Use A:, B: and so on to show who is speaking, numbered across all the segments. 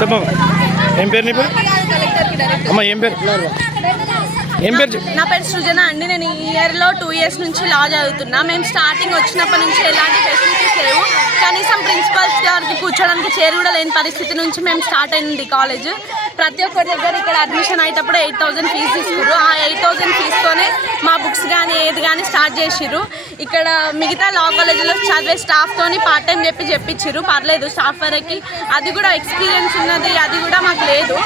A: చెప్పు ఏం పేరు నీ పేరు? అమ్మ ఏం పేరు? ఏం పేరు
B: నా పేరు సృజన అండి. నేను ఈ ఇయర్లో టూ ఇయర్స్ నుంచి లా చదువుతున్నా. మేము స్టార్టింగ్ వచ్చినప్పటి నుంచి ఎలాంటి ఫెసిలిటీస్ లేవు. కనీసం ప్రిన్సిపల్స్ గారికి కూర్చోడానికి చేరు కూడా లేని పరిస్థితి నుంచి మేము స్టార్ట్ అయింది కాలేజ్ ప్రతి ఒక్కరి దగ్గర ఇక్కడ అడ్మిషన్ అయ్యేటప్పుడు ఎయిట్ థౌసండ్ ఫీజు తీసుకురు ఆ ఎయిట్ థౌసండ్ ఫీజుతోనే మా బుక్స్ కానీ ఏది కానీ స్టార్ట్ చేసిర్రు. ఇక్కడ మిగతా లా కాలేజీలో చదివే స్టాఫ్తోని పార్ట్ టైం చెప్పి చెప్పించారు పర్లేదు స్టాఫ్ వరకు. అది కూడా ఎక్స్పీరియన్స్ ఉన్నది అది కూడా మాకు లేదు.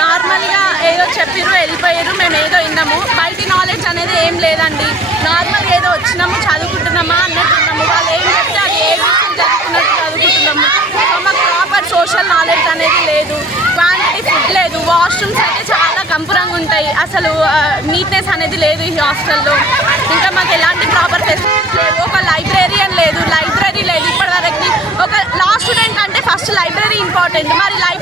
B: నార్మల్గా ఏదో చెప్పిర్రు వెళ్ళిపోయారు మేము ఏదో విన్నాము. బయటి నాలెడ్జ్ అనేది ఏం లేదండి. నార్మల్గా ఏదో వచ్చినాము చదువుకుంటున్నామా అన్నట్టు ఉన్నాము. వాళ్ళు ఏం చెప్తే అది ఏ విషయం చదువుకున్నట్టు చదువుకుంటున్నాము. మాకు ప్రాపర్ సోషల్ నాలెడ్జ్ అనేది లేదు. క్వాంటిటీ ఫుడ్ లేదు. వాష్రూమ్స్ అయితే చాలా కంపురంగా ఉంటాయి. అసలు నీట్నెస్ అనేది లేదు ఈ హాస్టల్లో. ఇంకా మాకు ఎలాంటి ప్రాపర్ ఫెసిలిటీస్ లేవు ఒక లైబ్రేరియన్ లేదు లైబ్రరీ లేదు ఇప్పటివరకు. ఒక లా స్టూడెంట్ అంటే ఫస్ట్ లైబ్రరీ ఇంపార్టెంట్ మరి లైబ్రరీ